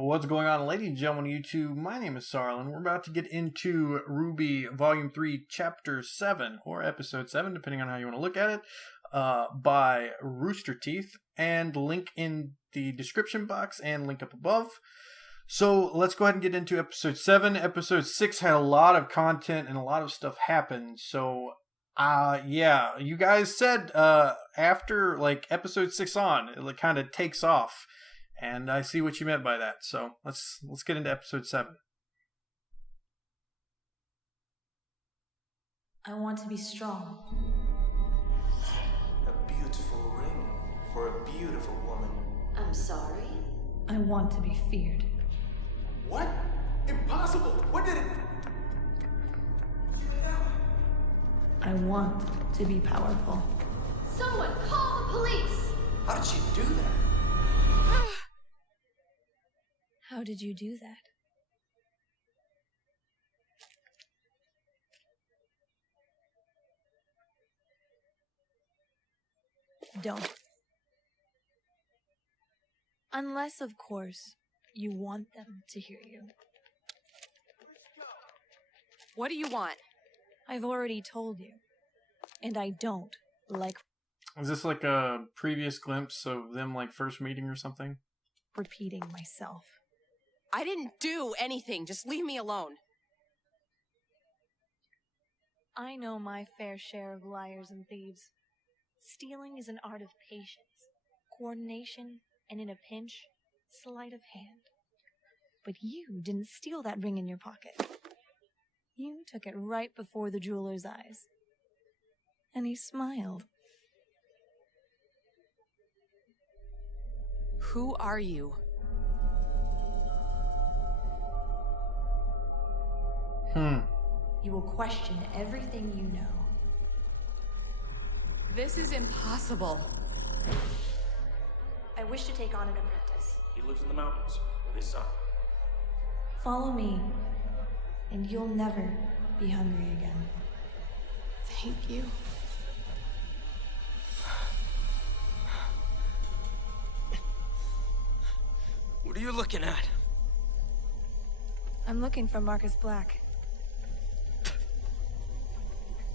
What's going on, ladies and gentlemen, YouTube? My name is Sarlin. We're about to get into RWBY Volume 3, Chapter 7, or Episode 7, depending on how you want to look at it, by Rooster Teeth, and link in the description box and link up above. So let's go ahead and get into Episode 7. Episode 6 had a lot of content and a lot of stuff happened, so yeah, you guys said after like Episode 6 on, it kind of takes off. And I see what you meant by that. So let's get into Episode 7. I want to be strong. A beautiful ring for a beautiful woman. I'm sorry? I want to be feared. What? Impossible! What did it... I want to be powerful. Someone call the police! How did she do that? How did you do that? Don't. Unless, of course, you want them to hear you. What do you want? I've already told you. And I don't like Is this like a previous glimpse of them like first meeting or something? repeating myself. I didn't do anything. Just leave me alone. I know my fair share of liars and thieves. Stealing is an art of patience, coordination, and in a pinch, sleight of hand. But you didn't steal that ring in your pocket. You took it right before the jeweler's eyes. And he smiled. Who are you? You will question everything you know. This is impossible. I wish to take on an apprentice. He lives in the mountains with his son. Follow me, and you'll never be hungry again. Thank you. What are you looking at? I'm looking for Marcus Black.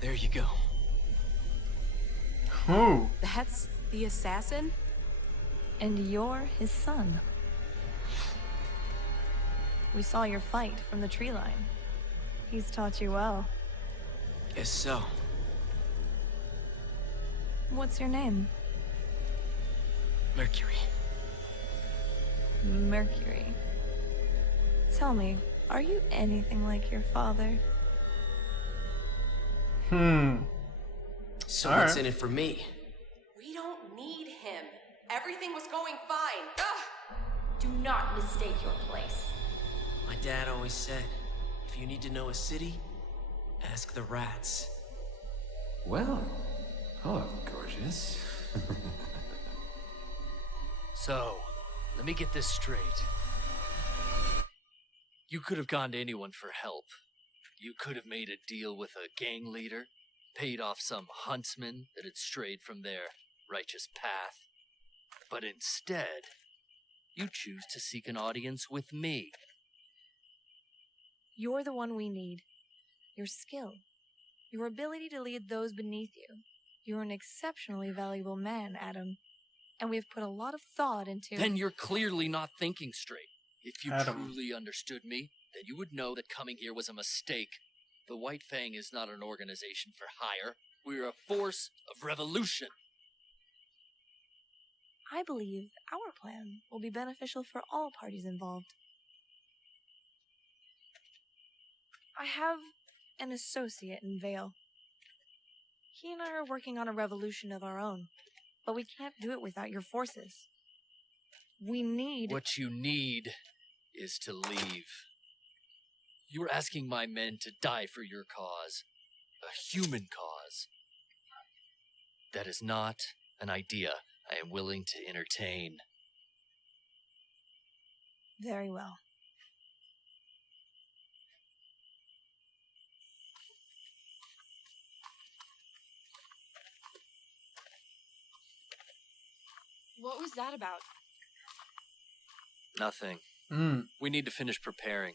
There you go. Who? That's the assassin? And you're his son. We saw your fight from the tree line. He's taught you well. Guess so. What's your name? Mercury. Mercury. Tell me, are you anything like your father? So All what's right. in it for me? We don't need him. Everything was going fine. Ugh! Do not mistake your place. My dad always said, if you need to know a city, ask the rats. Well, hello, gorgeous. So, let me get this straight. You could have gone to anyone for help. You could have made a deal with a gang leader, paid off some huntsman that had strayed from their righteous path. But instead, you choose to seek an audience with me. You're the one we need. Your skill. Your ability to lead those beneath you. You're an exceptionally valuable man, Adam. And we've put a lot of thought into... Then you're clearly not thinking straight. If you Adam. truly understood me, then you would know that coming here was a mistake. The White Fang is not an organization for hire. We're a force of revolution. I believe our plan will be beneficial for all parties involved. I have an associate in Vale. He and I are working on a revolution of our own, but we can't do it without your forces. We need... What you need is to leave. You are asking my men to die for your cause. A human cause. That is not an idea I am willing to entertain. Very well. What was that about? Nothing. We need to finish preparing.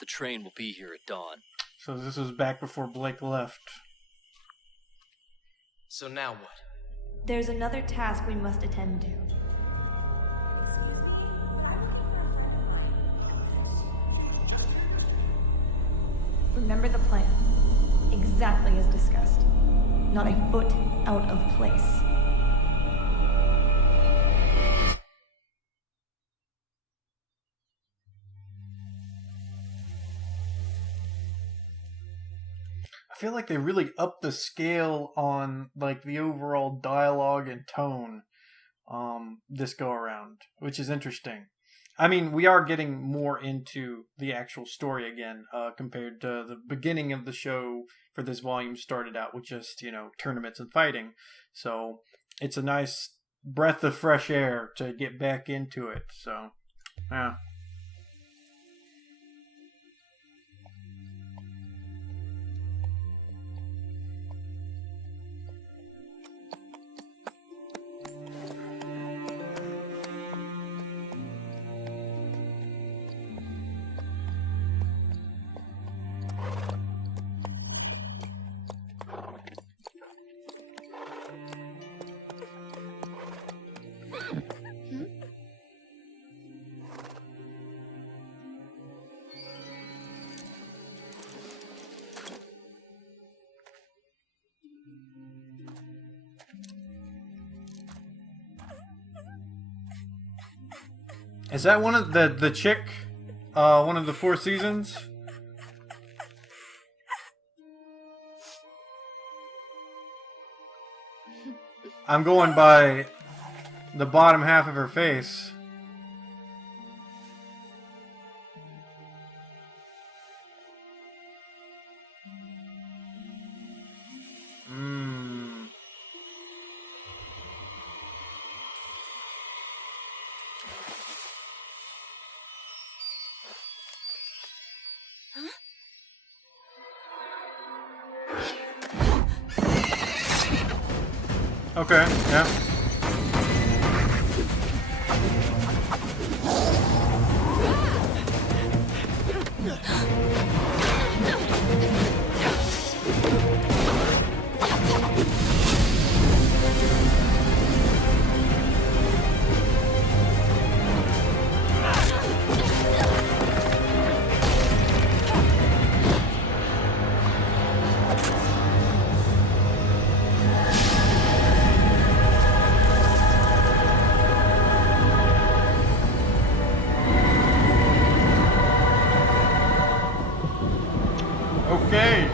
The train will be here at dawn. So this was back before Blake left. So now what? There's another task we must attend to. Remember the plan. Exactly as discussed. Not a foot out of place. I feel like they really upped the scale on like the overall dialogue and tone this go around, which is interesting. I mean, we are getting more into the actual story again compared to the beginning of the show for this volume started out with just, tournaments and fighting. So it's a nice breath of fresh air to get back into it. So, yeah. Is that one of the chick? One of the Four Seasons? I'm going by the bottom half of her face. Okay, yeah. Okay.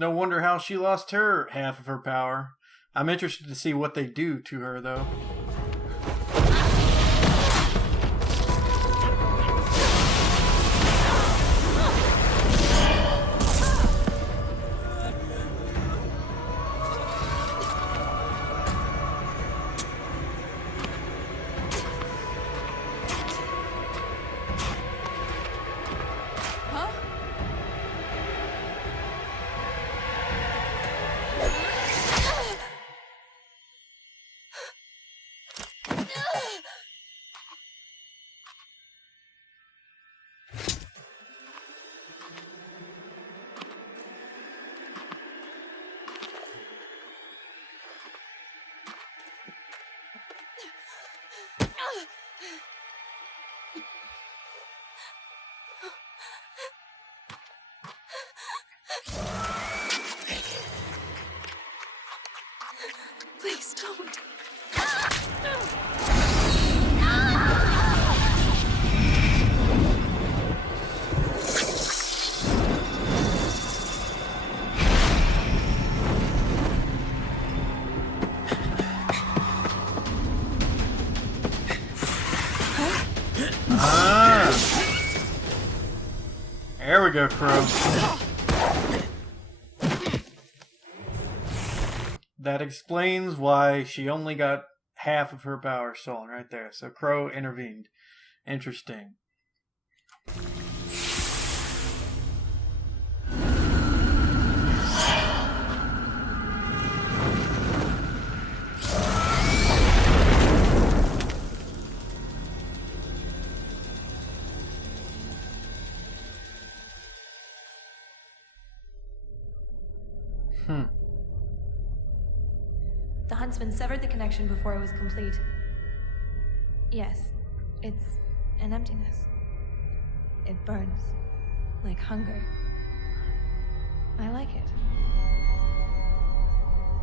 No wonder how she lost her half of her power. I'm interested to see what they do to her, though. There we go, Crow. That explains why she only got half of her power stolen right there. So Crow intervened. Interesting. The huntsman severed the connection before it was complete. Yes, it's an emptiness. It burns like hunger. I like it.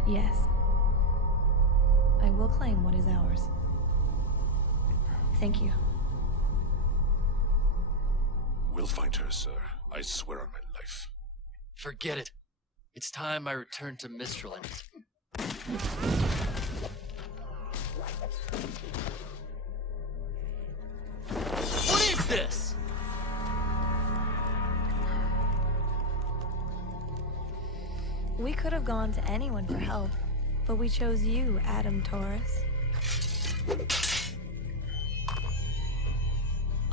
Yes, I will claim what is ours. Thank you. We'll find her, sir. I swear on my life. Forget it. It's time I return to Mistralin. What is this? We could have gone to anyone for help, but we chose you, Adam Taurus.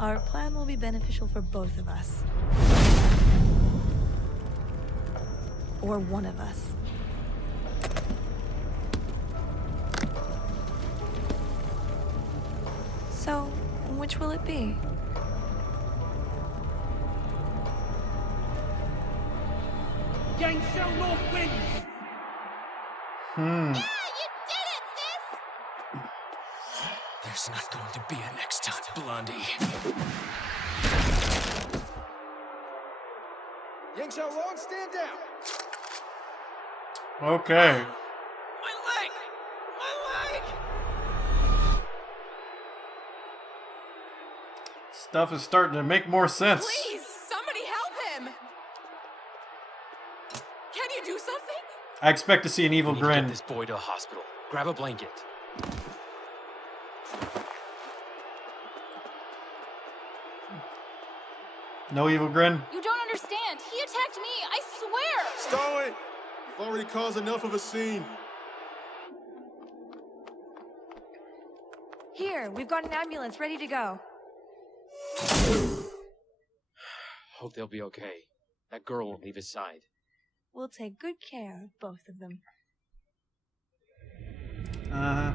Our plan will be beneficial for both of us. Or one of us. So, which will it be? Gang Shell North wins! Yeah, you did it, sis! There's not going to be a next time, Blondie. Yang Xiao Long, stand down! Okay. My leg! My leg! Stuff is starting to make more sense. Please, somebody help him! Can you do something? I expect to see an evil We need to get grin. this boy to a hospital. Grab a blanket. No evil grin? You don't understand. He attacked me, I swear! Stow it! You've already caused enough of a scene. Here, we've got an ambulance ready to go. Hope they'll be okay. That girl won't leave his side. We'll take good care of both of them. Uh-huh.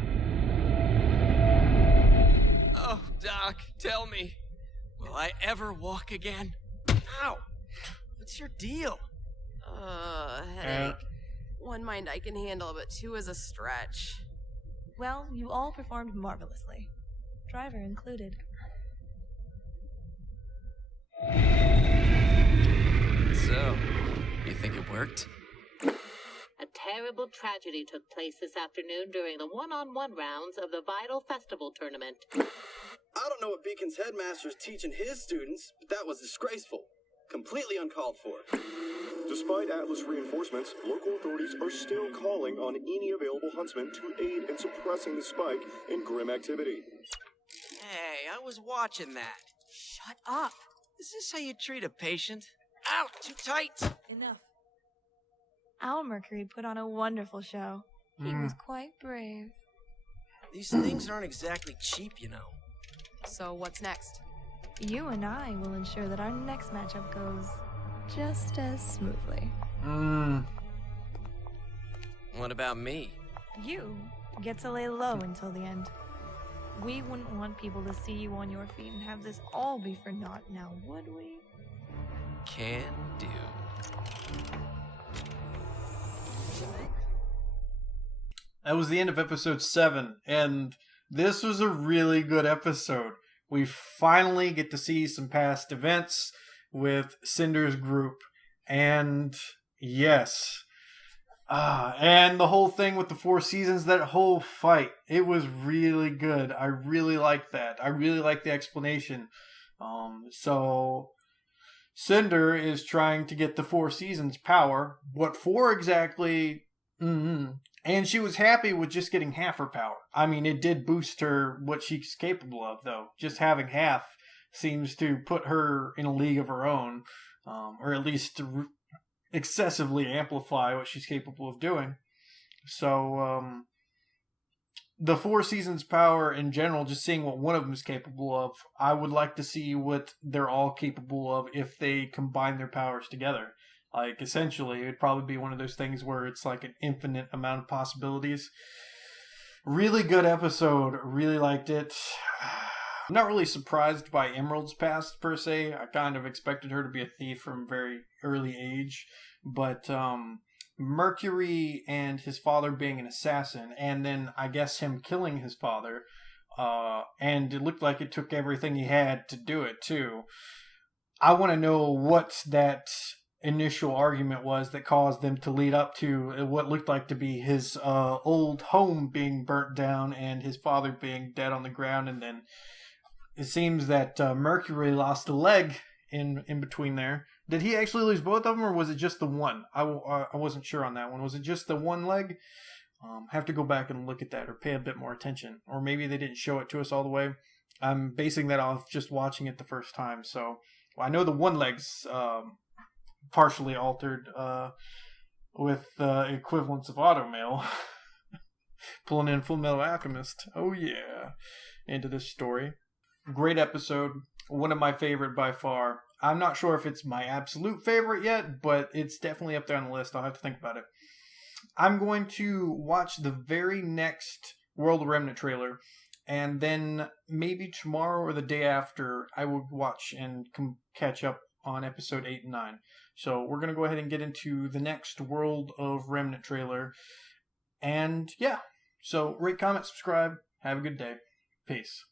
Oh, Doc, tell me. Will I ever walk again? Ow! What's your deal? Headache. One mind I can handle, but two is a stretch. Well, you all performed marvelously. Driver included. So, you think it worked? A terrible tragedy took place this afternoon during the one-on-one rounds of the Vital Festival Tournament. I don't know what Beacon's headmaster's teaching his students, but that was disgraceful. Completely uncalled for. Despite Atlas reinforcements, local authorities are still calling on any available huntsman to aid in suppressing the spike in grim activity. Hey, I was watching that. Shut up! Is this how you treat a patient? Ow, too tight! Enough. Our Mercury put on a wonderful show. He was quite brave. These things aren't exactly cheap, you know. So what's next? You and I will ensure that our next matchup goes just as smoothly. What about me? You get to lay low until the end. We wouldn't want people to see you on your feet and have this all be for naught now, would we? Can do. That was the end of episode 7, and this was a really good episode. We finally get to see some past events with Cinder's group, and yes. And the whole thing with the 4 seasons, that whole fight, it was really good. I really liked that. I really liked the explanation. So Cinder is trying to get the 4 seasons power. What for exactly? And she was happy with just getting half her power. I mean, it did boost her what she's capable of, though. Just having half seems to put her in a league of her own. or at least excessively amplify what she's capable of doing. So, the 4 seasons power in general, just seeing what one of them is capable of, I would like to see what they're all capable of if they combine their powers together. Like, essentially, it'd probably be one of those things where it's like an infinite amount of possibilities. Really good episode. Really liked it. I'm not really surprised by Emerald's past, per se. I kind of expected her to be a thief from a very early age. But, Mercury and his father being an assassin, and then I guess him killing his father, and it looked like it took everything he had to do it too. I want to know what that initial argument was that caused them to lead up to what looked like to be his old home being burnt down and his father being dead on the ground, and then it seems that Mercury lost a leg in between there. Did he actually lose both of them, or was it just the one? I wasn't sure on that one. Was it just the one leg? Have to go back and look at that or pay a bit more attention. Or maybe they didn't show it to us all the way. I'm basing that off just watching it the first time. So I know the one leg's partially altered with equivalents of automail. Pulling in Full Metal Alchemist. Oh yeah. Into this story. Great episode. One of my favorite by far. I'm not sure if it's my absolute favorite yet, but it's definitely up there on the list. I'll have to think about it. I'm going to watch the very next World of Remnant trailer, and then maybe tomorrow or the day after, I will watch and catch up on episode 8 and 9. So we're going to go ahead and get into the next World of Remnant trailer. And yeah, so rate, comment, subscribe. Have a good day. Peace.